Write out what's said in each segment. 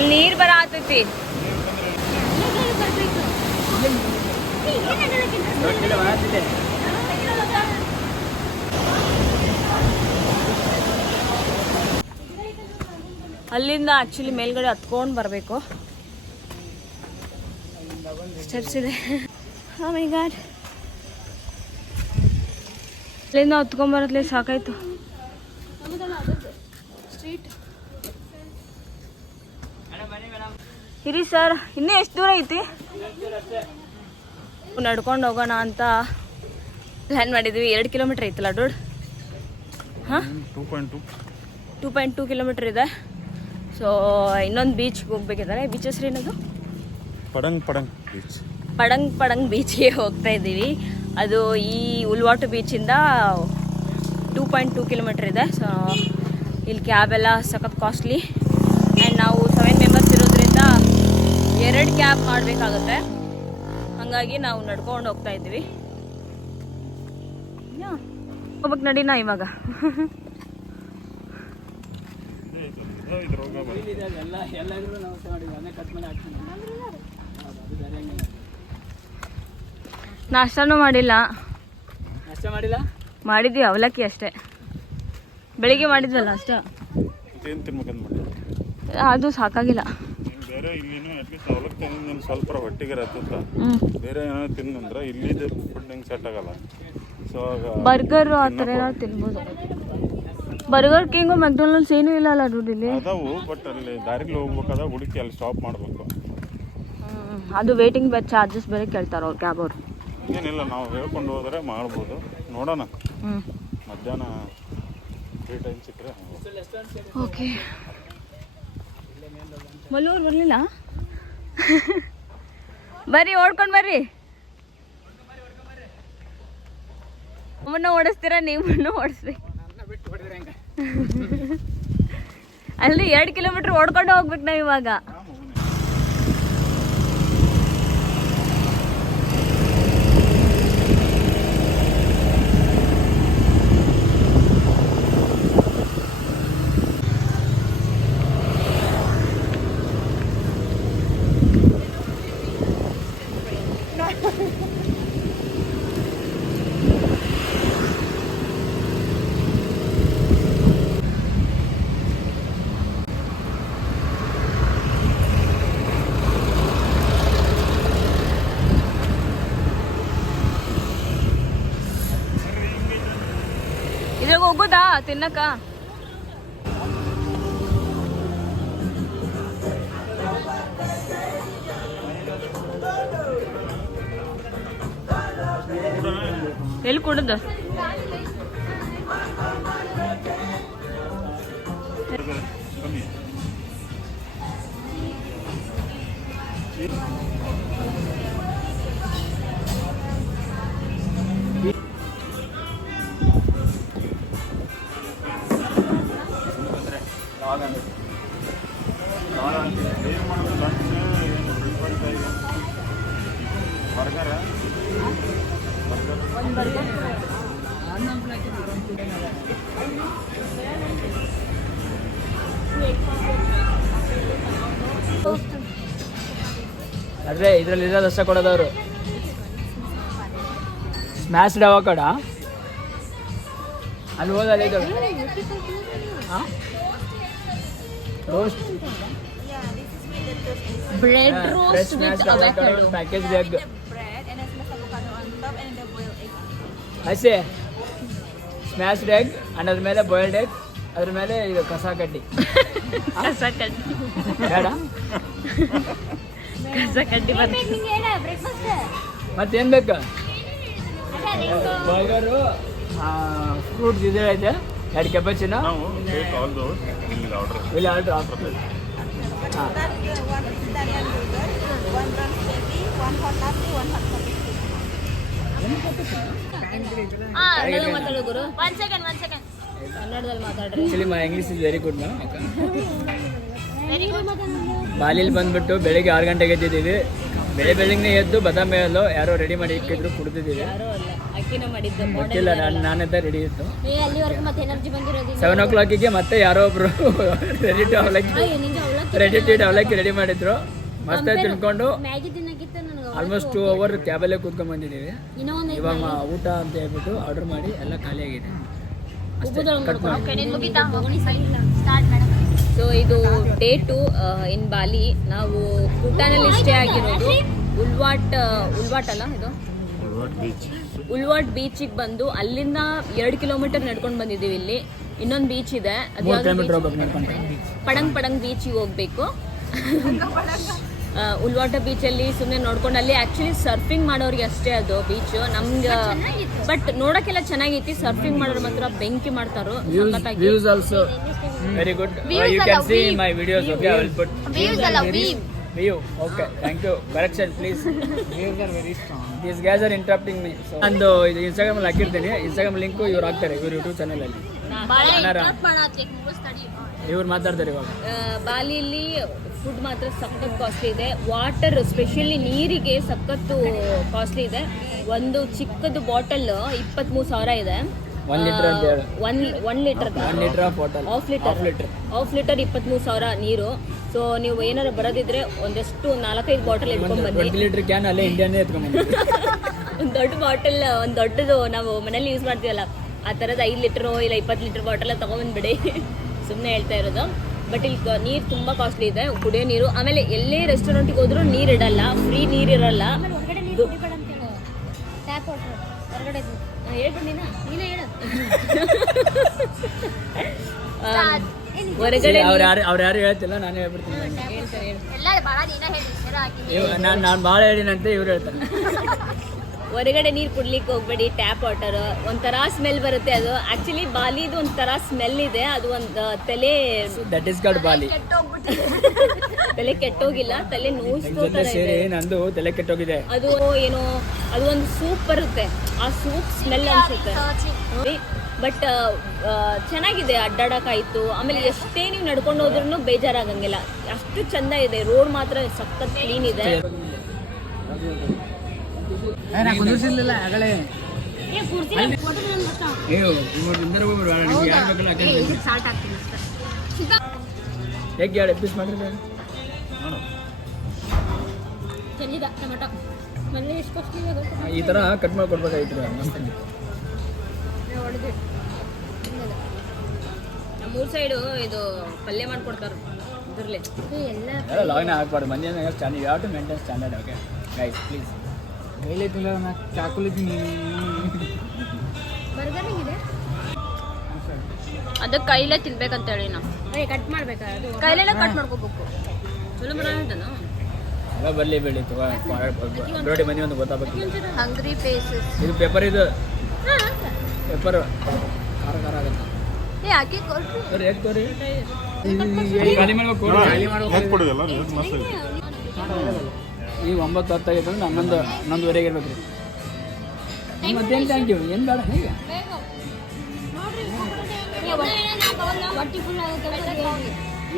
ಅಲ್ಲಿ ನೀರು ಬರತೈತಿ. ಅಲ್ಲಿಂದ ಆಕ್ಚುಲಿ ಮೇಲ್ಗಡೆ ಹತ್ಕೊಂಡು ಬರಬೇಕು. ಸ್ಟೆಪ್ಸ್ ಇದೆ. ಓ ಮೈ ಗಾಡ್, ಅಲ್ಲಿಂದ ಹತ್ಕೊಂಡ್ಬರತ್ಲೇ ಸಾಕಾಯ್ತು. ಇರಿ ಸರ್, ಇನ್ನೂ ಎಷ್ಟು ದೂರ ಐತಿ? ನಡ್ಕೊಂಡು ಹೋಗೋಣ ಅಂತ ಪ್ಲ್ಯಾನ್ ಮಾಡಿದ್ವಿ. 2 ಕಿಲೋಮೀಟ್ರ್ ಐತಲ್ಲ ಡೂಡ್? ಹಾಂ, 2.2 ಕಿಲೋಮೀಟ್ರ್ ಇದೆ. ಸೊ ಇನ್ನೊಂದು ಬೀಚ್ಗೆ ಹೋಗ್ಬೇಕಿದ್ದಾರೆ. ಬೀಚ್ ಹೆಸರು ಏನದು? ಪಡಂಗ್ ಬೀಚ್ಗೆ ಹೋಗ್ತಾ ಇದ್ದೀವಿ. ಅದು ಈ ಉಲ್ವಾಟು ಬೀಚಿಂದ 2.2 ಕಿಲೋಮೀಟ್ರ್ ಇದೆ. ಸೊ ಇಲ್ಲಿ ಕ್ಯಾಬ್ ಎಲ್ಲ ಸಖತ್ ಕಾಸ್ಟ್ಲಿ. ಆ್ಯಂಡ್ ನಾವು 7 ಮೆಂಬರ್ಸ್ ಇರೋದ್ರಿಂದ 2 ಕ್ಯಾಬ್ ಮಾಡಬೇಕಾಗುತ್ತೆ. ಹಾಗಾಗಿ ನಾವು ನಡ್ಕೊಂಡು ಹೋಗ್ತಾ ಇದ್ವಿ. ಹೋಗ್ಬೇಕು ನಡಿನಾ ಇವಾಗ. ನಾಷ್ಟಾನೂ ಮಾಡಿಲ್ಲ. ಮಾಡಿದ್ವಿ ಅವಲಕ್ಕಿ ಅಷ್ಟೇ. ಬೆಳಿಗ್ಗೆ ಮಾಡಿದ್ವಲ್ಲ ಅಷ್ಟ, ಅದು ಸಾಕಾಗಿಲ್ಲ. ಸ್ವಲ್ಪ ಹೊಟ್ಟಿಗೆ ಬೇರೆ ಏನೋ ತಿಂದ್ರೆ ಇಲ್ಲಿ ಫುಡ್ ಹಿಂಗೆ ಸೆಟ್ ಆಗಲ್ಲ. ಸೊ ಬರ್ಗರ್ ಆ ಥರ ಏನಾದ್ರು ತಿನ್ಬೋದು. ಬರ್ಗರ್ ಕಿಂಗು ಮೆಕ್ಡೊನಾಲ್ಡ್ಸ್ ಏನೂ ಇಲ್ಲ ಅಲ್ಲ ದುಡ್ಡಿಲ್ಲಿ ಅದಾವು. ಬಟ್ ಅಲ್ಲಿ ದಾರಿಲಿ ಹೋಗ್ಬೇಕಾದಾಗ ಹುಡುಕಿ ಅಲ್ಲಿ ಸ್ಟಾಪ್ ಮಾಡಬೇಕು. ಅದು ವೇಟಿಂಗ್ ಚಾರ್ಜಸ್ ಬೇರೆ ಕೇಳ್ತಾರೆ ಅವ್ರು, ಕ್ಯಾಬ್ ಅವರು. ಏನಿಲ್ಲ, ನಾವು ಹೇಳ್ಕೊಂಡು ಹೋದರೆ ಮಾಡ್ಬೋದು. ನೋಡೋಣ, ಮಧ್ಯಾಹ್ನ ಫ್ರೀ ಟೈಮ್ ಸಿಕ್ಕರೆ. ಓಕೆ, ಮಲ್ಲೂರು ಬರಲಿಲ್ಲ. ಬರ್ರಿ, ಓಡ್ಕೊಂಡು ಬರ್ರಿ. ಅಮ್ಮನ್ನ ಓಡಿಸ್ತೀರಾ, ನೀವನ್ನ ಓಡಿಸ್ಬೇಕು. ಅಲ್ಲಿ 2 ಕಿಲೋಮೀಟ್ರ್ ಓಡ್ಕೊಂಡು ಹೋಗ್ಬೇಕು ನಾವು ಇವಾಗ. ಇದ್ರಾಗ ಹೋಗೋದಾ ತಿನ್ನಕ? ಎಲ್ಲಿ ಕೊಡುದ? ಅದೇ ಇದರಲ್ಲಿ ಇರೋದಷ್ಟ ಕೊಡೋದವರು. ಸ್ಮ್ಯಾಶ್ಡ್ ಅವಕಾಡ ಅಲ್ಲಿ ಹೋದಲ್ಲಿ ಇದು roast bread roast with avocado package egg. ಹಸಿ ಸ್ಮ್ಯಾಶ್ಡ್ ಎಗ್ ಅಂಡ್ ಅದ್ರ ಮೇಲೆ ಬಾಯ್ಲ್ಡ್ ಎಗ್, ಅದ್ರ ಮೇಲೆ ಇದು ಕಸ ಕಡ್ಡಿ. ಬೇಡ, ಮತ್ತೇನು ಬೇಕು? ಬರ್ಗರು, ಫ್ರೂಟ್ಸ್ ಇದೆ ಐತೆ, 2 ಕೆಪಚಿನೋ ವಿಲ್ ಆರ್ಡರ್ ಆಫರ್. ಹಾಂ, actually my English is very good. ಬಾಲಿಲಿ ಬಂದ್ಬಿಟ್ಟು ಬೆಳಿಗ್ಗೆ 6 ಗಂಟೆಗೆ ಎದ್ದಿದ್ದೀವಿ. ಬೆಳಿಗ್ಗೆ ಎದ್ದು ಬಾದಾಮಿ ಹಾಲು ಯಾರೋ ರೆಡಿ ಮಾಡಿ ಇಕ್ಕಿದ್ರು, ಕುಡಿದಿದ್ದೀವಿ. ಗೊತ್ತಿಲ್ಲ, ನಾನೆದ್ದ ರೆಡಿ ಇತ್ತು. 7 o'clock ಮತ್ತೆ ಯಾರೋ ಒಬ್ರು ರೆಡಿ ಟು ಅವಲಕ್ಕಿ ರೆಡಿ ಟು ಅವಲಕ್ಕಿ ರೆಡಿ ಮಾಡಿದ್ರು ಮಸ್ತಾಗಿ ತಿನ್ಕೊಂಡು ಮ್ಯಾಗಿ ತಿನ್ನಕ್ಕಿತ್ತ ನನಗೆ ಆಲ್ಮೋಸ್ಟ್ 2 ಅವರ್ ಕ್ಯಾಬಲ್ಲೇ ಕೂತ್ಕೊಂಡ್ ಬಂದಿದ್ದೀವಿ. ಇನ್ನೂ ಒಂದು ಇವಾಗ ಊಟ ಅಂತ ಹೇಳ್ಬಿಟ್ಟು ಆರ್ಡರ್ ಮಾಡಿ ಎಲ್ಲ ಖಾಲಿ ಆಗಿದೆ. Start madam. ಸೊ ಇದು ಡೇ 2 ಇನ್ ಬಾಲಿ. ನಾವು ಕುಟಾನಲ್ಲಿ ಸ್ಟೇ ಆಗಿರೋದು. ಉಲ್ವಾಟ್ ಅಲ್ಲ ಇದು ಬೀಚ್. ಉಲ್ವಾಟ್ ಬೀಚಿಗೆ ಬಂದು ಅಲ್ಲಿಂದ 2 ಕಿಲೋಮೀಟರ್ ನಡ್ಕೊಂಡು ಬಂದಿದ್ದೀವಿ. ಇಲ್ಲಿ ಇನ್ನೊಂದು ಬೀಚ್ ಇದೆ, ಅದು 3 ಕಿಲೋಮೀಟರ್ ಹೋಗ್ಬೇಕು ನಡ್ಕೊಂಡು. ಪಡಂಗ್ ಬೀಚಿಗೆ ಹೋಗ್ಬೇಕು. ಉಲ್ವಾಟ ಬೀಚಲ್ಲಿ ಸುಮ್ಮನೆ ನೋಡ್ಕೊಂಡು ಅಲ್ಲಿ ಆ್ಯಕ್ಚುಲಿ ಸರ್ಫಿಂಗ್ ಮಾಡೋರಿಗೆ ಅಷ್ಟೇ ಅದು ಬೀಚ್. ನಮ್ಗೆ ಬಟ್ ನೋಡೋಕ್ಕೆಲ್ಲ ಚೆನ್ನಾಗೈತಿ. ಸರ್ಫಿಂಗ್ ಮಾಡೋರು ಮಾತ್ರ ಬೆಂಕಿ ಮಾಡ್ತಾರೋ. Views also very good. You can see in my videos. Okay, I will put Views ಅಲ್ಲ, view. Okay, thank you. Correction, please. Views are very strong. These guys are interrupting me. So, and ಇದು Instagram ಅಲ್ಲಿ ಹಾಕಿರ್ತೀನಿ. Instagram link ಇವ್ರು ಹಾಕ್ತಾರೆ, ಇವ್ರ YouTube channel ಅಲ್ಲಿ. ಇವ್ರು ಮಾತಾಡ್ತಾರೆ ಇವಾಗ. ಬಾಲಿಯಲ್ಲಿ ಫುಡ್ ಮಾತ್ರ ಸಖತ್ ಕಾಸ್ಟ್ಲಿ ಇದೆ. ವಾಟರ್ ಸ್ಪೆಷಲಿ ನೀರಿಗೆ ಸಖತ್ತು ಕಾಸ್ಟ್ಲಿ ಇದೆ. ಒಂದು ಚಿಕ್ಕದು ಬಾಟಲ್ 23,000 ಇದೆ. 1 ಲೀಟರ್ ಅಂತ ಹೇಳಿ. 1 ಲೀಟರ್ ಹಾಫ್ ಲೀಟರ್ 23,000 ನೀರು. ಸೊ ನೀವು ಏನಾರು ಬರೋದಿದ್ರೆ ಒಂದಷ್ಟು 4-5 ಬಾಟಲ್ ಇಟ್ಕೊಂಡ್ ಬನ್ನಿ. 20 ಲೀಟರ್ ಕ್ಯಾನ್ ಅಲ್ಲೇ ಇಂಡಿಯಾನೇ ಎತ್ಕೊಂಡ್ ಬಂದಿದ್ದೀವಿ. ಒಂದು ದೊಡ್ಡ ಬಾಟಲ್, ಒಂದು ದೊಡ್ಡದು ನಾವು ಮನೇಲಿ ಯೂಸ್ ಮಾಡ್ತೀವಲ್ಲ ಆ ಥರದ್ದು 5 ಲೀಟರು ಇಲ್ಲ 20 ಲೀಟರ್ ಬಾಟಲ್ ತೊಗೊಂಡ್ಬಿಡಿ. ಸುಮ್ಮನೆ ಹೇಳ್ತಾ ಇರೋದು. ಬಟ್ ಇಲ್ಲಿ ನೀರು ತುಂಬ ಕಾಸ್ಟ್ಲಿ ಇದೆ, ಕುಡಿಯೋ ನೀರು. ಆಮೇಲೆ ಎಲ್ಲೇ ರೆಸ್ಟೋರೆಂಟಿಗೆ ಹೋದ್ರೂ ನೀರು ಇಡಲ್ಲ, ಫ್ರೀ ನೀರು ಇರಲ್ಲ. ಹೇಳ್ಬಿಟ್ಟಿನ ನೀನೇ ಹೇಳು. ಹೊರಗಡೆ ಅವ್ರು ಯಾರು ಹೇಳ್ತಿಲ್ಲ, ನಾನು ಹೇಳ್ಬಿಡ್ತೀನಿ. ಹೇಳ್ತಾರೆ ನಾನು ಭಾಳ ಹೇಳಿನಂತೆ ಇವ್ರು ಹೇಳ್ತಾರೆ. ಹೊರಗಡೆ ನೀರು ಕುಡ್ಲಿಕ್ಕೆ ಹೋಗ್ಬೇಡಿ. ಟ್ಯಾಪ್ ವಾಟರ್ ಒಂಥರ ಸ್ಮೆಲ್ ಬರುತ್ತೆ. ಅದು ಆಕ್ಚುಲಿ ಬಾಲಿದು ಒಂಥರ ಸ್ಮೆಲ್ ಇದೆ. ಅದು ಒಂದು ತಲೆ ದಟ್ ಇಸ್ ಕಾಲ್ಡ್ ಬಾಲಿ. ತಲೆ ಕೆಟ್ಟೋಗಿಲ್ಲ, ತಲೆ ನೋಯಿಸ್ತಾ ಸೇರಿ ನಂದು ತಲೆ ಕೆಟ್ಟೋಗಿದೆ. ಅದು ಏನೋ ಅದು ಒಂದು ಸೂಪ್ ಬರುತ್ತೆ, ಆ ಸೂಪ್ ಸ್ಮೆಲ್ ಅನ್ಸುತ್ತೆ. ಬಟ್ ಚೆನ್ನಾಗಿದೆ, ಅಡ್ಡಾಡಕ್ಕಾಯ್ತು. ಆಮೇಲೆ ಎಷ್ಟೇ ನೀವು ನಡ್ಕೊಂಡು ಹೋದ್ರೂ ಬೇಜಾರಾಗಂಗಿಲ್ಲ, ಅಷ್ಟು ಚಂದ ಇದೆ. ರೋಡ್ ಮಾತ್ರ ಸಖತ್ ಕ್ಲೀನ್ ಇದೆ. ಕುಂದಿರ್ಸಿರ್ಲಿಲ್ಲ ಆಗಲೇ. ಹೇಗೆ ಎರಡು ಪೀಸ್ ಮಾಡಿದ್ರೆ ಈ ಥರ ಕಟ್ ಮಾಡಿ ಕೊಡ್ಬೇಕಾಗಿತ್ತು. ನಮ್ಮೂರ್ ಸೈಡು ಇದು ಪಲ್ಯ ಮಾಡ್ಕೊಡ್ತಾರೆ ಇದ್ರಲ್ಲೇ. ಎಲ್ಲ ಲಾಗ್ನ ಹಾಕ್ಬಾರ್ದು. ಮಂದಿ ಸ್ಟ್ಯಾಂಡರ್ಡ್, ಯಾವ to maintain standard. Okay guys please. ಕೈಲೈತಿಲ್ಲ ಚಾಕುಲಿದ್ದೀನಿ. ಅದು ಕೈಲೇ ತಿನ್ಬೇಕಂತ ಹೇಳಿ ನಾವು ಕಟ್ ಮಾಡ್ಬೇಕಾ? ಕೈಲೆಲ್ಲ ಕಟ್ ಮಾಡ್ಕೋಬೇಕು. ಚಲೋ ಮಾಡೋಣ ಎಲ್ಲ ಬರಲಿ ಬೇಡಿ ನೋಡಿ ಬನ್ನಿ ಒಂದು ಗೊತ್ತಾಗಬೇಕು. ಹಂಗ್ರಿ ಫೇಸಸ್. ಇದು ಪೇಪರ್, ಇದು ಪೇಪರ್ ಖಾರ ಖಾರ ಆಗುತ್ತೆ. ಯಾಕೆ ಕೊಡ್ರಿ? ಹೇಗೆ ತೋರಿ ಖಾಲಿ ಮಾಡ್ಬೇಕು. ಈಗ 9:10 ಆಗಿತ್ತು, ಹನ್ನೊಂದು 11:30 ಇರ್ಬೇಕು. ಮತ್ತೇನು ಥ್ಯಾಂಕ್ ಯು, ಏನು ಬೇಡ. ಈಗ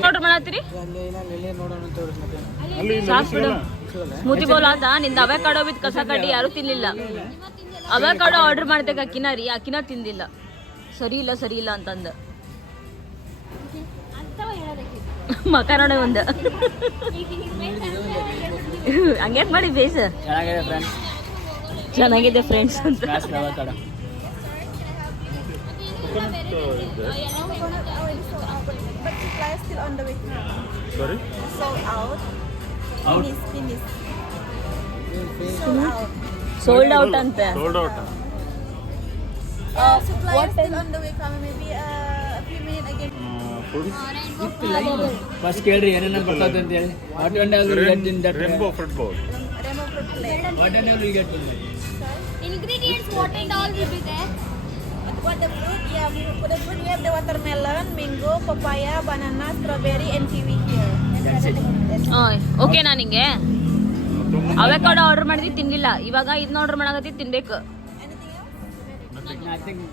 ಆರ್ಡರ್ ಮಾಡತ್ತೀರಿ? ಸ್ಮೂತಿ ಬೌಲ್ ಆತ ನಿಂದ. ಅವೆಕಾಡೋ ಬಿದ್ದು ಕಸ ಕಡ್ಡಿ ಯಾರು ತಿನ್ಲಿಲ್ಲ. ಅವೆಕಾಡೋ ಆರ್ಡರ್ ಮಾಡ್ದಾಗ ಅಕ್ಕಿನ ರೀ, ಅಕ್ಕಿನ ತಿಂದಿಲ್ಲ. ಸರಿ ಇಲ್ಲ ಅಂತಂದ ಮಕಾನೋಡೆ ಒಂದು ಹಂಗ್ಯಾಕ್ ಮಾಡಿ ಬೇಸ. ಚೆನ್ನಾಗಿದೆ ಫ್ರೆಂಡ್ಸ್ ಅಂತ. ಸೋಲ್ಡ್ ಔಟ್ ಅಂತ. ಫಸ್ಟ್ ಕೇಳ್ರಿ ಏನೇನ ಬರ್ತದೆ ಅಂತ ಹೇಳಿ. What and all will get in that Rainbow fruit bowl. What and all will get in that Ingredients, what and all will be there? What the fruit? Yeah, for the fruit we have the watermelon, mango, papaya, banana, strawberry, and kiwi here. That's it. ಓಕೆನಾ ನಿಂಗೆ? Avocado order ಮಾಡಿದ್ವಿ, ತಿನ್ಲಿಲ್ಲ. ಇವಾಗ ಇದನ್ನ order ಮಾಡಾಕತ್ತಿ, ತಿನ್ಬೇಕು.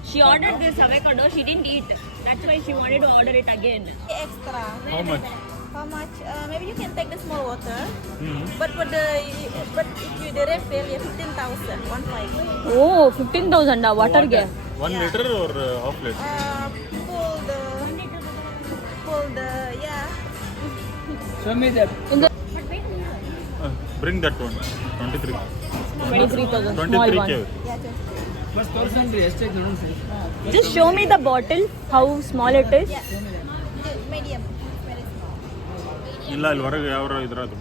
She ordered this avocado, she didn't eat. That's why she wanted to order it again. Extra. How much? How much? Maybe you can take the small water. But if you the refill, yeah, 15,000. 15. Oh, 15,000 ವಾಟರ್ಗೆ? 1 liter or half liter? Full the yeah. Show me that. Bring that one. 23. 23,000 small 23 one. K. First ತೋರ್ಸನ್ರಿ ಎಷ್ಟೈತೆ ನೋಡೋಣ sir. Just show me the bottle, how small it is. Medium. Very small. ಇಲ್ಲ ಇಲ್ಲಿ ಹೊರಗೆ ಯಾವ ಇದ್ರದ್ದು.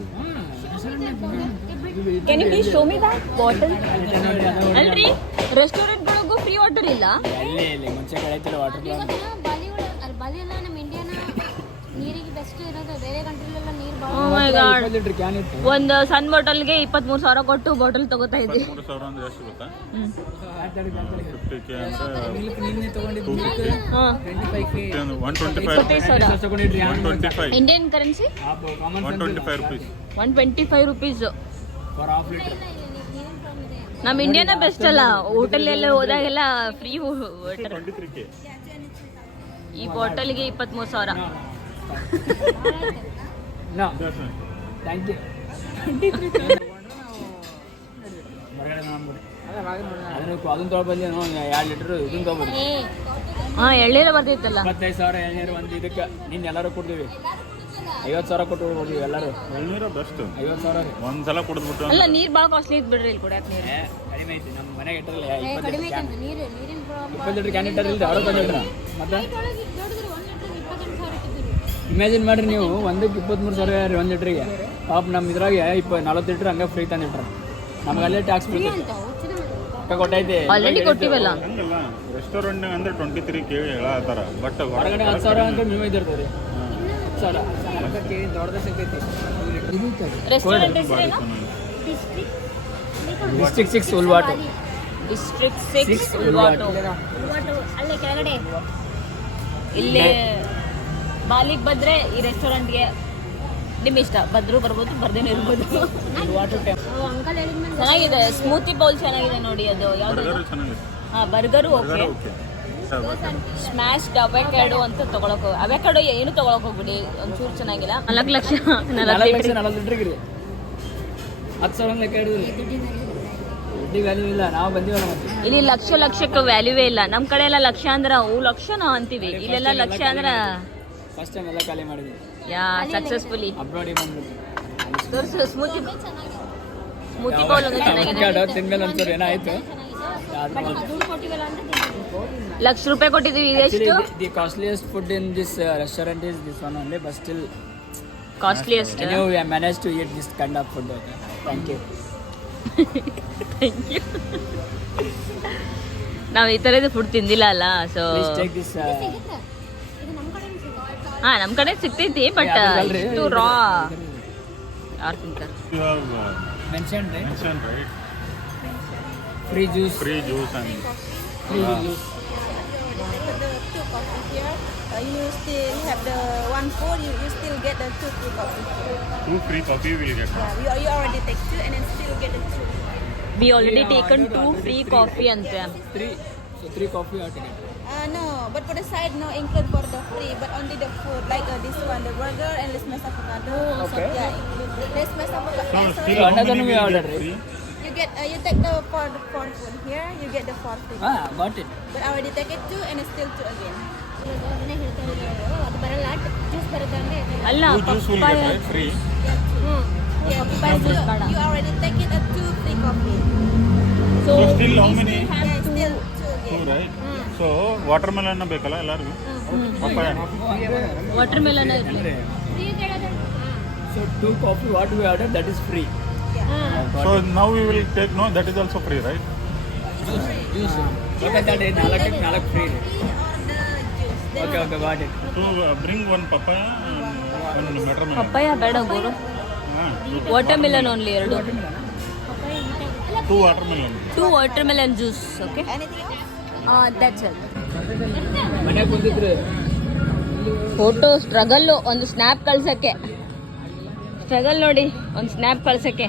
Can you please show me that bottle? ಅಲ್ರಿ ರೆಸ್ಟೋರೆಂಟ್ಗಳಿಗೂ free water ಇಲ್ಲ. ಇಲ್ಲಿ ಮುಂಚೆ ಕಡೆ ಐತಲ್ಲ ವಾಟರ್ ಪ್ಲಾಂಟ್. ಬಾಲಿ ಎಲ್ಲ ನಮ್ಮ ಇಂಡಿಯಾನ ನೀರಿಗೆ ಬೆಸ್ಟ್ ಇರೋದು. ಬೇರೆ ಕಂಟ್ರಿಲೆಲ್ಲ ನೀರು Oh my god. 20 litre can ಇತ್ತು. ಒಂದು ಸಣ್ಣ ಬಾಟಲ್ಗೆ 23,000 ಕೊಟ್ಟು ಬಾಟಲ್ ತಗೋತಾ ಇದ್ವಿ. 3,000 ಅಂದ್ರೆ ಎಷ್ಟು ಗೊತ್ತಾ? ಹ್ಮ್. 50 K ಅಂದ್ರೆ ನಿನ್ನೆ ತಗೊಂಡಿದ್ದು ಹಾ. 25K. 125. 25,000. ತಗೊಂಡಿದ್ರಿ 125. Indian currency common 125 rupees. 125 rupees. For half litre. ನಮ್ಮ ಇಂಡಿಯಾನ ಬೆಸ್ಟ್ ಅಲ್ಲ, ಹೋಟೆಲ್ ಎಲ್ಲ ಹೋದಾಗೆಲ್ಲ ಫ್ರೀ ವಾಟರ್. 23 K. ಈ ಬಾಟಲ್ಗೆ 23,000. No That's right. Thank you. ಅದನ್ನು ಅದನ್ನು ತೊಗೊಬಂದು 2 ಲೀಟರ್ ಇದನ್ನು ತೊಗೊಬೋದು. ಹಾ ಎಳ್ಳೀರ ಬರ್ತಿತ್ತಲ್ಲ. 25,000 ಎಳ್ನೀರು ಒಂದು ಇದಕ್ಕೆ ನಿನ್ನ ಎಲ್ಲರೂ ಕೊಡ್ತೀವಿ. 50,000 ಕೊಟ್ಟು ಕೊಡ್ತೀವಿ ಎಲ್ಲರೂ. ಎಳ್ನೀರು ಬೆಸ್ಟ್. 50,000 ರೀ. ಒಂದ್ಸಲ ಕುಡಿದ್ಬಿಟ್ಟು ಅಲ್ಲ ನೀರ್ ಭಾಳ ಕಾಸ್ಟ್ಲಿ ಇದ್ ಬಿಡ್ರಿ ಇಲ್ಲಿ ಕುಡಿಯಕ್ ನೀರು. ಕಡಿಮೆ ಐತಿ ನಮ್ಮ ಮನೆಗೆ ಇಟ್ಟರಲ್ಲ 20 ಕಡಿಮೆ ಲೀಟರ್ ಕ್ಯಾನ್. ನೀರಿನ 20 ಲೀಟರ್ ಕ್ಯಾನ್ ಇಟ್ಟರಿಲ್ಲ 60 ಲೀಟರ್. ಮತ್ತೆ ನೋಡಿದ್ರೆ 1 ಲೀಟರ್ 28,000 ಇಟ್ಟಿದ್ರು. ಇಮ್ಯಾಜಿನ್ ಮಾಡ್ರಿ ನೀವು ಒಂದಕ್ಕೆ 23,000 ರೀ 1 ಲೀಟ್ರಿಗೆ. ಪಾಪ ನಮ್ಮ ಇದ್ರಾಗೆ 40 ಲೀಟ್ರ್ ಹಂಗೆ ಫ್ರೀ ತಂದಿಟ್ರ. ನಮ್ಗೆ ಅಲ್ಲೇ ಟ್ಯಾಕ್ಸ್ ಬೀಳ್ತೈತಿ. ರೊಕ್ಕ ಕೊಟ್ಟೈತಿ. ಆಲ್ರೆಡಿ ಕೊಟ್ಟಿವಲ್ಲ. ಹಂಗಲ್ಲ ರೆಸ್ಟೋರೆಂಟ್ ಅಂದ್ರೆ 23 K ಹೇಳತ್ತಾರ ಬಟ್ ಹೊರಗಡೆ 10,000 ಅಂತ ನೀವು ಇದ್ದಿರ್ತದೆ. 10,000 ದೊಡ್ಡದ ಸಿಗ್ತೈತಿ. ರೆಸ್ಟೋರೆಂಟ್ ಹೆಸರೇನು? ಡಿಸ್ಟ್ರಿಕ್ಟ್ 6 ಉಲ್ವಾಟು. ಡಿಸ್ಟ್ರಿಕ್ಟ್ 6 ಉಲ್ವಾಟು. ಅಲ್ಲೇ ಕೆಳಗಡೆ ಇಲ್ಲಿ ಬಾಲಿಗೆ ಬಂದ್ರೆ ಈ ರೆಸ್ಟೋರೆಂಟ್ಗೆ ನಿಮ್ ಇಷ್ಟ, ಬಂದ್ರು ಬರ್ಬೋದು ಬರ್ದೇನೆ ಇರ್ಬೋದು. Water tank. ಅಂಕಲ್ ಹೇಳಿದ್ಮೇಲೆ ಚೆನ್ನಾಗಿದೆ, ಸ್ಮೂತಿ ಬೌಲ್ ಚೆನ್ನಾಗಿದೆ ನೋಡಿ. ಅದು ಯಾವ್ದು? ಚೆನ್ನಾಗಿದೆ. ಹಾ burger okay. Okay. Smashed avocado ಅಂತ ತಗೊಳಕ್ ಅವೆಕಾಡೋ ಏನು ತಗೊಳಕ್ ಹೋಗ್ಬಿಡಿ, ಒಂಚೂರು ಚೆನ್ನಾಗಿಲ್ಲ. 4 ಲಕ್ಷ 40 ಲೀಟ್ರಿಗೆ ರೀ 10,000 ಲೆಕ್ಕ ಹಿಡಿದ್ರಿ. ದುಡ್ಡಿ ವ್ಯಾಲ್ಯೂ ಇಲ್ಲ. ನಾವು ಬಂದಿವಲ್ಲ ಮತ್ತೆ. ಇಲ್ಲಿ ಲಕ್ಷಕ್ಕೆ ವ್ಯಾಲ್ಯೂವೇ ಇಲ್ಲ. ನಮ್ ಕಡೆ ಎಲ್ಲ ಲಕ್ಷ ಅಂದ್ರ ಲಕ್ಷ ನಾವ್ ಅಂತೀವಿ, ಇಲ್ಲೆಲ್ಲ ಲಕ್ಷ ಅಂದ್ರ ಫಸ್ಟ್ ಟೈಮ್ ಎಲ್ಲ ಖಾಲಿ ಮಾಡಿದ್ವಿ. ಯಾ ಸಕ್ಸಸ್ಫುಲಿ. ಅಬ್ರಾಡಿ ಬಂದ್ಬಿಟ್ಟು ತೋರಿಸು ಸ್ಮೂತಿ ಬೌಲ್ ಒಂದು ಚೆನ್ನಾಗಿದೆ. ತಿಂದ್ಮೇಲೆ ಒಂದ್ಸರಿ ಏನಾಯ್ತು. ದುಡ್ಡು ಕೊಟ್ಟಿವಲ್ಲ ಅಂತ ತಿಂದಿದ್ವಿ. ಲಕ್ಷ ರೂಪಾಯಿ ಕೊಟ್ಟಿದೀವಿ. ಇದೆಷ್ಟು the costliest food in this restaurant is this one only, but still costliest. you managed to eat this kind of food. Okay. Thank you. Thank you. ನಾವು ಈ ತರದ ಫುಡ್ ತಿಂದಿಲ್ಲ ಅಲ್ಲ, ಸೊ Please take this. ಇದು ನಮ್ಮ ಕಡೆ ಸಿಗುತ್ತೆ. ಹಾ ನಮ್ ಕಡೆ ಸಿಗ್ತೈತಿ, ಬಟ್ ಅದ್ರಲ್ರಿ ಇಷ್ಟು ರಾ ಯಾರು ತಿಂತಾರೆ? You have Mentioned right? mentioned right? Free juice. Free juice and Free juice. Put the 2 coffee here. You still have the 1 food. You still get the 2 free coffee. 2 free coffee will get. You already take 2 and then still get the 2. We already taken 2 free coffee ಅಂತೆ. 3. So 3 coffee are taken. No, but for the side, no include for the free, but only the food, like this one, the burger and the smashed avocado. Okay. Yeah, the smashed avocado. So sorry. still how another many we will order, get right? free? You take the 4 food here, you get the 4 free. Got it. But I already take it 2 and it's still 2 again. ಅದನ್ನೇ ಹೇಳ್ತಾ ಇರೋದು. ಅದು ಬರಲ್ಲ, juice ಬರುತ್ತೆ ಅಂದ್ರೆ ಅಲ್ಲ 2 juice will get right free. Yeah, but you already take it at 2 free coffee. So still how many? Yeah, still 2 again. 2 right? So watermelon ಬೇಕಲ್ಲ ಎಲ್ಲರಿಗೂ? ಪಪ್ಪಾಯ. ವಾಟರ್ ಮೆಲನ್ ಇರಲಿ. ಫ್ರೀ ಕೇಳೋದು. So 2 coffee what we ordered, that is free. So now we will take, no, that is also free, right? Juice. Okay, that is 4 free. Okay, got it. So bring 1 papaya and 1 watermelon. Papaya ಬೇಡ ಗುರು, watermelon only 2. 2 watermelon. 2 watermelon juice. Okay, Anything else? That's it. ಮನೆಗೆ ಬಂದಿದ್ರೆ photo ಸ್ಟ್ರಗಲ್ಲು, ಒಂದು snap ಕಳ್ಸಕ್ಕೆ struggle ನೋಡಿ, ಒಂದು snap ಕಳ್ಸಕ್ಕೆ.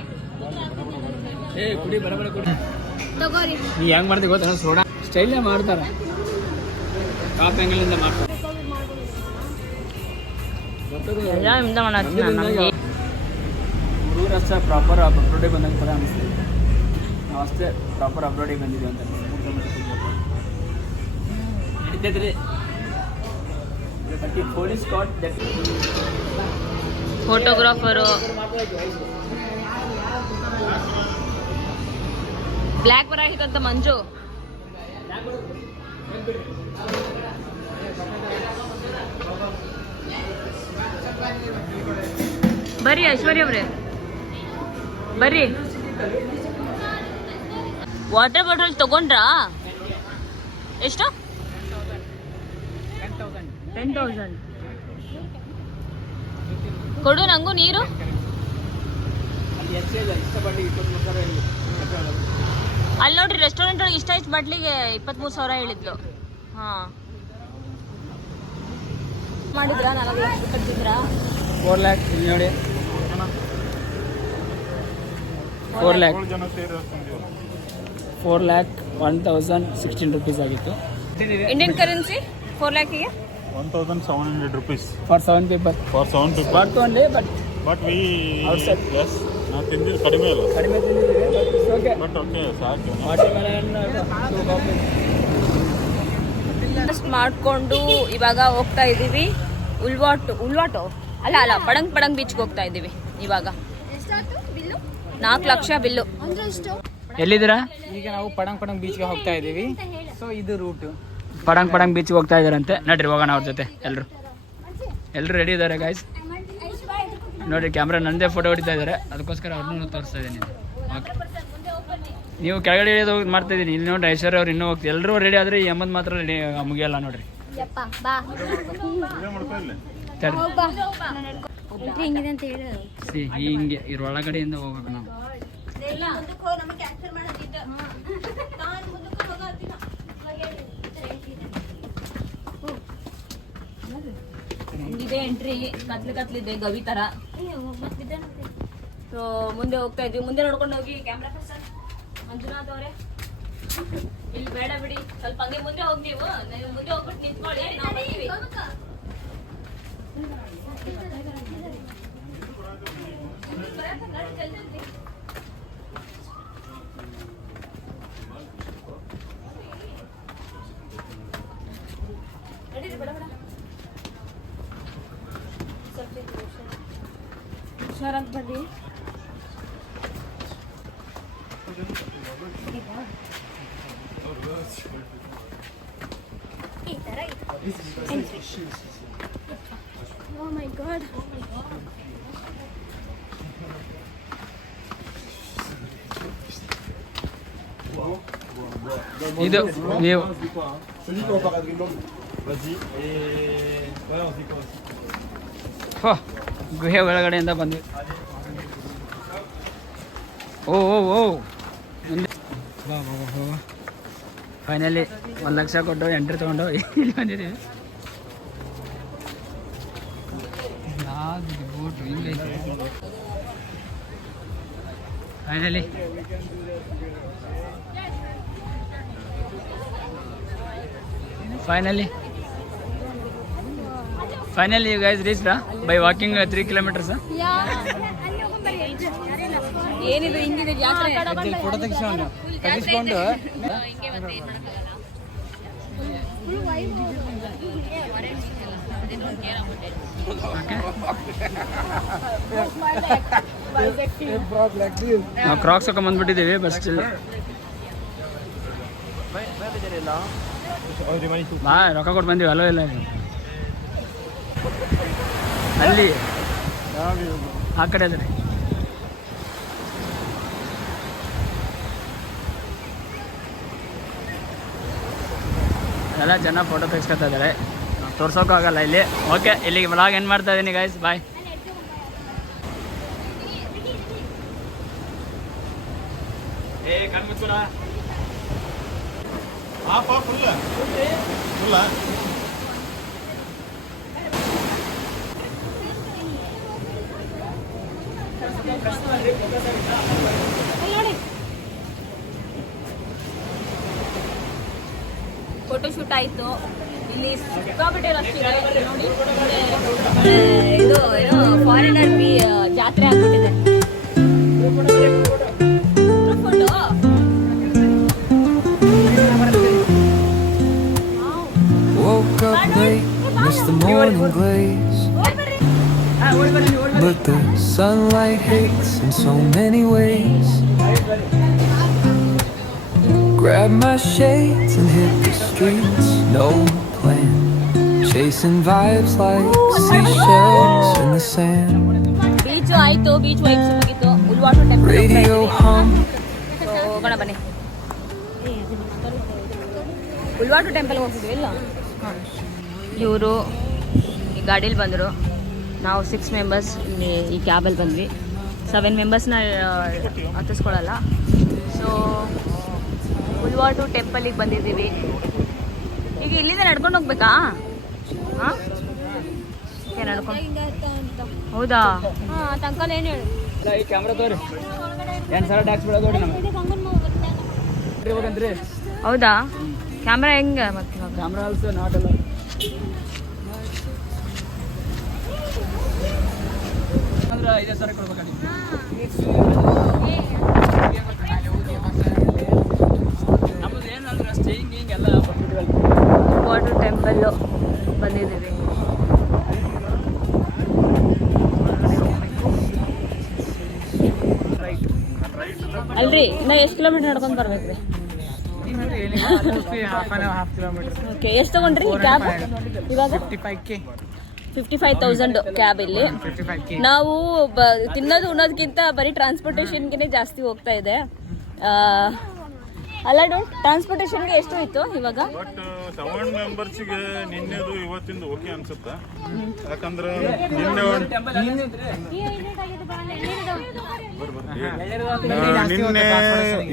ಕುಡಿ ಬರಬರ ಕುಡಿ. ತಗೋರಿ. ನೀ ಹೆಂಗ್ ಮಾಡ್ತೀವಿ ಗೊತ್ತಾ? ಸೋಡಾ ಸ್ಟೈಲೇ ಮಾಡ್ತಾರೆ, ಟಾಪ್ ಆ್ಯಂಗಲಿಂದ ಮಾಡ್ತಾರೆ. ಎಲ್ಲ ನಿಮ್ದ ಮಾಡತ್ತೀನಿ ನಮಗೆ. ಹುಡುಗರು ಅಷ್ಟೇ ಪ್ರಾಪರ್ ಅಪ್ರೋಡಿಗೆ ಬಂದಂಗೆ ಕೂಡ ಅನಿಸ್ತೀವಿ. ನಾವು ಅಷ್ಟೇ ಪ್ರಾಪರ್ ಅಪ್ರೋಡಿಗೆ ಬಂದಿದ್ದೀವಿ ಅಂತ ನಡೀತೈತ್ರಿ. ಬಟ್ ಈ police caught that photographer, black ಬರಾಕಿತ್ತಂತ ಮಂಜು. ಬರ್ರಿ ಐಶ್ವರ್ಯ ಅವ್ರೆ, ಬರ್ರಿ. ವಾಟರ್ ಬಾಟಲ್ ತಗೊಂಡ್ರಾ? ಎಷ್ಟು? 10,000. ಕೊಡು ನಂಗೂ ನೀರು. ಅಲ್ಲಿ ನೋಡ್ರಿ ರೆಸ್ಟೋರೆಂಟ್ ಒಳಗೆ ಇಷ್ಟ ಇಷ್ಟು ಬಾಟ್ಲಿಗೆ 23,000 ಹೇಳಿದ್ಲು. ಹಾ ಮಾಡಿದ್ರ 4 ಲಕ್ಷ ಕಟ್ಟಿದ್ರಾ? 4 lakh ಇಲ್ಲಿ ನೋಡಿ. 4 lakh 4,01,016 rupees ಆಗಿತ್ತು. ಇಂಡಿಯನ್ ಕರೆನ್ಸಿ 4 ಲ್ಯಾಕಿಗೆ 1,700 rupees for 7 people. for 7 people. But only, But we Outside. yes, ನಾವು ತಿಂದಿದ್ದು ಕಡಿಮೆ ಅಲ್ಲ. ಕಡಿಮೆ ತಿಂದಿದ್ದೀವಿ, ಓಕೆ. ಬಟ್ ಓಕೆ ಸಾಕು. ಮಾಡ್ಕೊಂಡು ಇವಾಗ ಹೋಗ್ತಾ ಇದೀವಿ ಉಲ್ವಾಟು ಅಲ್ಲ ಪಡಂಗ್ ಬೀಚ್ಗೆ ಹೋಗ್ತಾ ಇದೀವಿ ಇವಾಗ. 4 ಲಕ್ಷ ಬಿಲ್ಲು. ಎಲ್ಲಿದ್ದೀರಾ? ಈಗ ನಾವು ಪಡಂಗ್ ಬೀಚ್ಗೆ ಹೋಗ್ತಾ ಇದ್ದೀವಿ. ಸೊ ಇದು ರೂಟ್. ಪಡಂಗ್ ಬೀಚ್ಗೆ ಹೋಗ್ತಾ ಇದಾರಂತೆ. ನಡ್ರಿ ಹೋಗೋಣ ಅವ್ರ ಜೊತೆ. ಎಲ್ಲರೂ ರೆಡಿ ಇದ್ದಾರೆ ಗಾಯ್ಸ್. ನೋಡಿರಿ ಕ್ಯಾಮ್ರಾ ನಂದೇ ಫೋಟೋ ಹೊಡಿತಾ ಇದ್ದಾರೆ, ಅದಕ್ಕೋಸ್ಕರ ಅವ್ರನ್ನೂ ತೋರಿಸ್ತಾ ಇದ್ದೀನಿ. ಓಕೆ, ನೀವು ಕೆಳಗಡೆ ಇಳಿಯೋದು ಮಾಡ್ತಾ ಇದ್ದೀನಿ. ಇಲ್ಲಿ ನೋಡಿ ಐಶ್ವರ್ಯ ಅವ್ರು ಇನ್ನೂ ಹೋಗ್ತೀವಿ. ಎಲ್ಲರೂ ರೆಡಿ ಆದರೆ ಈ ಅಮ್ಮದ್ ಮಾತ್ರ ರೆಡಿ ಮುಗಿಯಲ್ಲ ನೋಡ್ರಿ. ಹೆಂಗಿದೆ ಅಂತ ಹೇಳು. ಹಿಂಗೆ ಇದ್ರ ಒಳಗಡೆಯಿಂದ ಹೋಗ್ಬೇಕು ನಾವು. ಇದೆ ಎಂಟ್ರಿ, ಕತ್ಲಿದೆ ಗವಿ ತರ. ಸೊ ಮುಂದೆ ಹೋಗ್ತಾ ಇದ್ವಿ. ಮುಂದೆ ನೋಡ್ಕೊಂಡು ಹೋಗಿ ಕ್ಯಾಮ್ರಾ ಪರ್ಸನ್ ಮಂಜುನಾಥ್ ಅವರೇ. ಇಲ್ಲಿ ಬೇಡ ಬಿಡಿ, ಸ್ವಲ್ಪ ಹಂಗೆ ಮುಂದೆ ಹೋಗಿ ನೀವು ಮುಂದೆ ಹೋಗ್ಬಿಟ್ಟು ನಿಂತ್ಕೊಳ್ಳಿ, ನಾವು ಬರ್ತೀವಿ. ಹುಷಾರಾಗಿ ಬರ್ರಿ. Oh my god. ಇದು ನೀವು ಗುಹೆ ಒಳಗಡೆಯಿಂದ ಬಂದ್ವಿ. ಓ ಫೈನಲಿ 1 ಲಕ್ಷ ಕೊಟ್ಟು ಎಂಟ್ರಿ ತೊಗೊಂಡು ಇಲ್ಲಿ ಬಂದಿದ್ದೀವಿ. ಯಾವ್ದು ಬೋಟು ಹಿಂಗೈತೆ. Finally you guys reached by walking 3 kilometers. ಏನಿದು ಹಿಂಗಿದೆ ಜಾತ್ರೆ? ಫೋಟೋ ತೆಗಿಸ್ಕೊಂಡು ನಾವು ಕ್ರಾಕ್ಸ್ ಹಾಕೊಂಡ್ ಬಂದ್ಬಿಟ್ಟಿದ್ದೀವಿ. ಬಸ್ ಸ್ಟಿಲ್ ಬಾ ರೊಕ್ಕ ಕೊಟ್ಟು ಬಂದೀವಿ. ಅಲೋ ಇಲ್ಲ ಅಲ್ಲಿ ಆ ಕಡೆ ಅದ್ರಿ. ಎಲ್ಲ ಜನ ಫೋಟೋ ತೆಗಿಸ್ಕೊತಾ ಇದ್ದಾರೆ, ತೋರ್ಸೋಕ್ಕೂ ಆಗಲ್ಲ ಇಲ್ಲಿ. ಓಕೆ, ಇಲ್ಲಿಗೆ ವ್ಲಾಗ್ ಏನು ಮಾಡ್ತಾ ಇದ್ದೀನಿ ಗೈಸ್, ಬಾಯ್. ಫೋಟೋ ಶೂಟ್ ಆಯ್ತು. ಇಲ್ಲಿ ಸಿಕ್ಕಾಪಟ್ಟೆ ರಶ್ ಇದೆ ನೋಡಿ. ಇದು ಏನೋ ಫಾರಿನರ್ ಜಾತ್ರೆ ಆಗ್ಬಿಟ್ಟಿದೆ. Woke up late, missed the morning glaze. but the sunlight hits in so many ways. Grab my shades and hit the streets, no plan. Chasing vibes like seashells in the sand. Beach ಆಯ್ತು, beach vibes ಮುಗೀತು. ಉಲ್ವಾಟು temple Radio hum. ಹೋಗೋಣ ಬನ್ನಿ. ಉಲ್ವಾಟು temple ಹೋಗ್ತಿದ್ವಿ ಇಲ್ಲ. ಇವರು ಈ ಗಾಡೀಲಿ ಬಂದರು, ನಾವು 6 ಮೆಂಬರ್ಸ್ ಇಲ್ಲಿ ಈ ಕ್ಯಾಬಲ್ಲಿ ಬಂದ್ವಿ. 7 ಮೆಂಬರ್ಸ್ನ ಹತ್ತಿಸ್ಕೊಳ್ಳಲ್ಲ. ಸೊ ಉಲ್ವಾಟು ಟೆಂಪಲಿಗೆ ಬಂದಿದ್ದೀವಿ. ಈಗ ಇಲ್ಲಿಂದ ನಡ್ಕೊಂಡು ಹೋಗ್ಬೇಕಾ? ಹಾಂ ನಡ್ಕೊಂಡು ಹೌದಾ? ಹಾಂ ತಂಕಲ್ ಏನು ಹೇಳು ಈ ಕ್ಯಾಮ್ರಾ ತೋರಿ 8,000 ಟ್ಯಾಕ್ಸ್ ಬಿಡೋದು ನೋಡಿ ನಮಗೆ ಹೋಗಂತ್ರಿ. ಹೌದಾ? ಕ್ಯಾಮ್ರಾ ಹೆಂಗೆ ಮತ್ತೆ ಕ್ಯಾಮ್ರಾ ಆಲ್ಸೋ ನಾಟ್ ಅಲ್ಲ. ಅಂದ್ರೆ 5,000 ಕೊಡ್ಬೇಕಾಗಿತ್ತು. ನಮ್ಮದು ಏನಂದ್ರೆ ಸ್ಟೇಯಿಂಗ್ ಹಿಂಗೆ ಎಲ್ಲ ವಾಟರ್ ಟೆಂಪಲ್ಲು ಬಂದಿದ್ದೀವಿ. ಅಲ್ರಿ ಇನ್ನ ಎಷ್ಟು ಕಿಲೋಮೀಟರ್ ನಡ್ಕೊಂಡು ಬರ್ಬೇಕ್ರಿ? Half kilometre. ಓಕೆ, ಎಷ್ಟು ತಗೊಂಡ್ರಿ ಈ ಕ್ಯಾಬ್ ಇವಾಗ? 55K. 55,000 ಕ್ಯಾಬ್ ಇಲ್ಲಿ. 55K. ನಾವು ತಿನ್ನೋದು ಉಣ್ಣೋದಕ್ಕಿಂತ ಬರೀ ಟ್ರಾನ್ಸ್ಪೋರ್ಟೇಷನ್ಗೆ ಜಾಸ್ತಿ ಹೋಗ್ತಾ ಇದೆ. ಅಲ್ಲ ಡೌಟ್ ಟ್ರಾನ್ಸ್ಪೋರ್ಟೇಷನ್ಗೆ ಎಷ್ಟು ಇತ್ತು ಇವಾಗ? ಬಟ್ 7 ಮೆಂಬರ್ಸಿಗೆ ನಿನ್ನೆದು ಇವತ್ತಿಂದು ಓಕೆ ಅನ್ಸುತ್ತಾ? ಯಾಕಂದ್ರೆ ನಿನ್ನೆ ನಿನ್ನೆ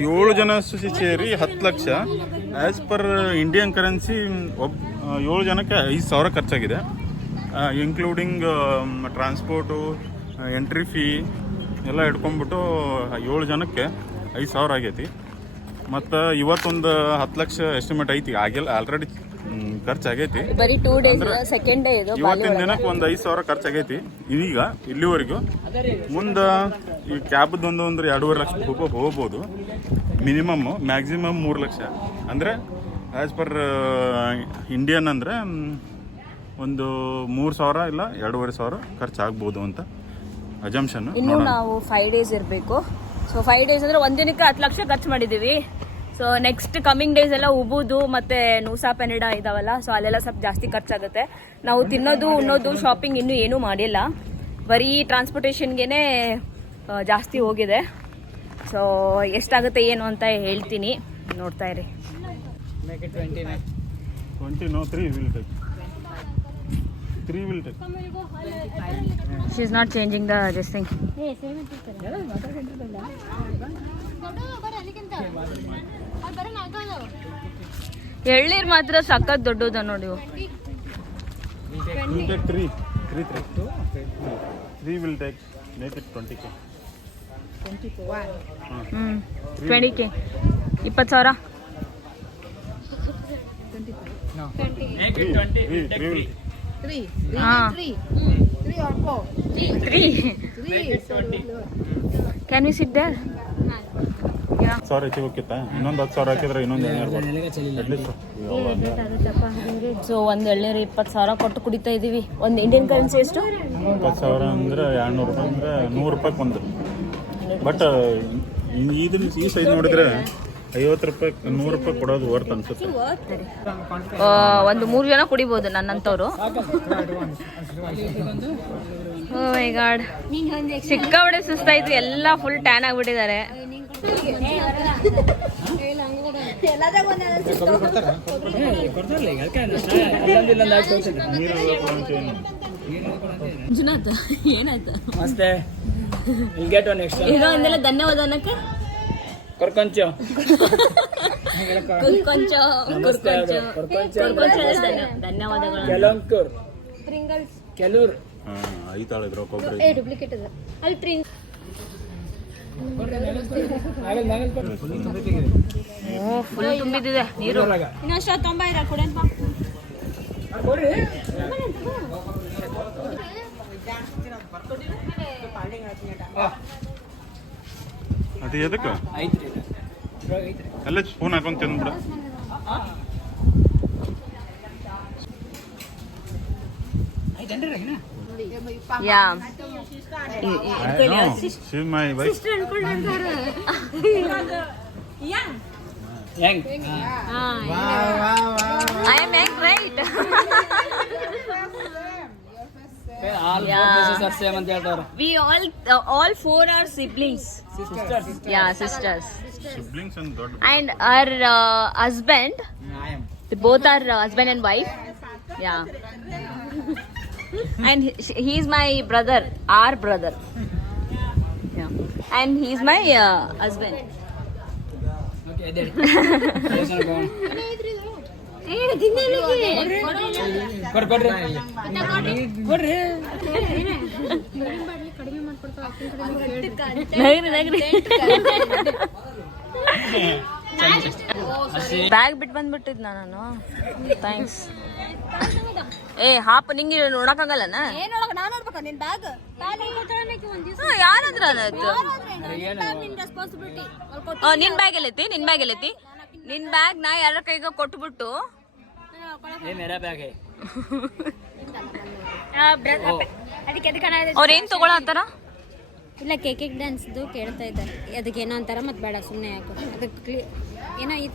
7 ಜನ ಸೇರಿ 10 lakh. As per Indian currency 7 ಜನಕ್ಕೆ 5,000 ಖರ್ಚಾಗಿದೆ, ಇನ್ಕ್ಲೂಡಿಂಗ್ ಟ್ರಾನ್ಸ್ಪೋರ್ಟು, ಎಂಟ್ರಿ ಫೀ ಎಲ್ಲ ಇಟ್ಕೊಂಡ್ಬಿಟ್ಟು 7 ಜನಕ್ಕೆ 5,000 ಆಗೈತಿ. ಮತ್ತು ಇವತ್ತೊಂದು 10 ಲಕ್ಷ ಎಸ್ಟಿಮೇಟ್ ಐತಿ. ಆಗಿಲ್ಲ, ಆಲ್ರೆಡಿ ಖರ್ಚಾಗೈತಿ. ಬರೀ 2 ಡೇಸ್ ಸೆಕೆಂಡ್ ಡೇ ಇದು. ಇವತ್ತಿನ ದಿನಕ್ಕೆ ಒಂದು 5,000 ಖರ್ಚಾಗೈತಿ ಈಗ ಇಲ್ಲಿವರೆಗೂ. ಮುಂದೆ ಈ ಕ್ಯಾಬ್ದು ಒಂದು 2.5 ಲಕ್ಷ ರೂಪಾಯಿ ಹೋಗ್ಬೋದು ಮಿನಿಮಮ್. ಮ್ಯಾಕ್ಸಿಮಮ್ 3 ಲಕ್ಷ ಅಂದರೆ ಆ್ಯಸ್ ಪರ್ ಇಂಡಿಯನ್ ಅಂದರೆ ಒಂದು 3,000 ಇಲ್ಲ 2,500 ಖರ್ಚಾಗ್ಬೋದು ಅಂತ ಅಜಂಪ್ಷನ್. ಇನ್ನು ನಾವು 5 ಡೇಸ್ ಇರಬೇಕು. ಸೊ 5 ಡೇಸ್ ಅಂದರೆ ಒಂದಿನಕ್ಕೆ 10 ಲಕ್ಷ ಖರ್ಚು ಮಾಡಿದ್ದೀವಿ. ಸೊ ನೆಕ್ಸ್ಟ್ ಕಮಿಂಗ್ ಡೇಸ್ ಎಲ್ಲ ಉಬುದು ಮತ್ತು ನೂಸಾ ಪೆನಿಡ ಇದಾವಲ್ಲ, ಸೊ ಅಲ್ಲೆಲ್ಲ ಸ್ವಲ್ಪ ಜಾಸ್ತಿ ಖರ್ಚಾಗುತ್ತೆ. ನಾವು ತಿನ್ನೋದು ಉಣ್ಣೋದು ಶಾಪಿಂಗ್ ಇನ್ನೂ ಏನೂ ಮಾಡಿಲ್ಲ, ಬರೀ ಟ್ರಾನ್ಸ್ಪೋರ್ಟೇಷನ್ಗೆ ಜಾಸ್ತಿ ಹೋಗಿದೆ. ಸೊ ಎಷ್ಟಾಗುತ್ತೆ ಏನು ಅಂತ ಹೇಳ್ತೀನಿ, ನೋಡ್ತಾ ಇರಿ. Make it 29. 20 no 3 will take. 3 will take. She is not changing the this thing. ಎಳ್ನೀರು ಮಾತ್ರ ಸಖತ್ ದೊಡ್ಡದ ನೋಡಿ. Will take 3. 3 will take. Make it 20K. 20K 20,000. No. Make it 20. 3 will. 3 ಹಾಂ 3 or 4. 3. Make it 20. Can we sit there? 10,000 ಹೆಚ್ಚಿಗೆ ಹೋಗಿತ್ತಾ? ಇನ್ನೊಂದು 10,000 ಹಾಕಿದ್ರೆ ಇನ್ನೊಂದು ಅಟ್ಲೀಸ್ಟ್. ಸೊ ಒಂದು ಎಳ್ನೀರು 20,000 ಕೊಟ್ಟು ಕುಡಿತಾ ಇದ್ದೀವಿ. ಒಂದು ಇಂಡಿಯನ್ ಕರೆನ್ಸಿ ಎಷ್ಟು? 20,000 ಅಂದರೆ 200 ರೂಪಾಯಿ ಅಂದರೆ 100 ರೂಪಾಯಿಗೆ ಒಂದು. ಬಟ್ ಇದನ್ನ ಈ ಸೈಜ್ ನೋಡಿದ್ರೆ 50 ರೂಪಾಯಿ 100 ರೂಪಾಯಿ ಕೊಡೋದು ವರ್ತ್ ಅನ್ಸುತ್ತೆ. ಒಂದು 3 ಜನ ಕುಡಿಬೋದು ನನ್ನಂಥವ್ರು. ಓ ಮೈ ಗಾಡ್, ಸಿಕ್ಕಾಬಡೆ ಸುಸ್ತಾಯ್ತು, ಎಲ್ಲ ಫುಲ್ ಟ್ಯಾನ್ ಆಗಿಬಿಟ್ಟಿದ್ದಾರೆ. ಮಂಜುನಾಥ್ ಏನಾಯ್ತು? ಮಸ್ತೆ. We'll get one extra. ಈಗ ಒಂದೆಲ್ಲ ಧನ್ಯವಾದ ಅನ್ನಕ್ಕೆ ಕೊರ್ಕೊಂಚು. ಧನ್ಯವಾದಗಳು. ಕೆಲವಂಕೂರ್. Pringles. ಕೆಲೂರ್. ಐತಾಳೆ ಇದ್ರ ಒಬ್ಬರು ಡೂಪ್ಲಿಕೇಟ್ ಅದ ಅಲ್ಲಿ Pringles. ಓ ಫುಲ್ ತುಂಬಿದಿದೆ ನೀರು. ಇನ್ನಷ್ಟು 90 ಕೊಡೇನ್ಪ. ಅದು ಎದಕ್ಕೆ ಎಲ್ಲ ಸ್ಪೂನ್ ಹಾಕೊಂಡು ತಿಂದ್ಬಿಡ. Yeah She's my wife. ಹೆಂಗ್ I am young right same ಅಂತ ಹೇಳ್ತಾರ. We all four are siblings. Yeah, sisters. Siblings and daughter. And our husband, they both are husband and wife. Yeah. And he's my brother, our brother. Yeah. And he's my husband. Okay, there. ಕೊಡ್ರಿ bag ಬಿಟ್ಟು ಬಂದ್ಬಿಟ್ಟಿದ್ ನಾನು. Thanks. ಏ ಹಾಪ ನಿಂಗೆ ನೋಡಕ್ಕಾಗಲ್ಲನ? ನಾನು ನೋಡ್ಬೇಕ ನಿನ್ bag ಯಾರಂದ್ರ responsibility ನಿನ್ bag ಎಲ್ಲೈತಿ? ನಿನ್ ಬ್ಯಾಗ್ ನಾ ಯಾರ ಕೈಗ ಕೊಟ್ಬಿಟ್ಟು ಮೇರಾ ಬ್ಯಾಗ್ ಹೈ. ಅವ್ರೇನ್ ತಗೊಳತ್ತಾರ? ಇಲ್ಲ ಕೇಕ್ ಡ್ಯಾನ್ಸ್ದು ಕೇಳ್ತಾ ಇದ್ದಾರೆ. ಅದಕ್ಕೆ ಏನೋ ಅಂತಾರ ಮತ್ತೆ ಬೇಡ ಸುಮ್ಮನೆ ಯಾಕೆ ಅದಕ್ಕೆ ಏನೋ ಈ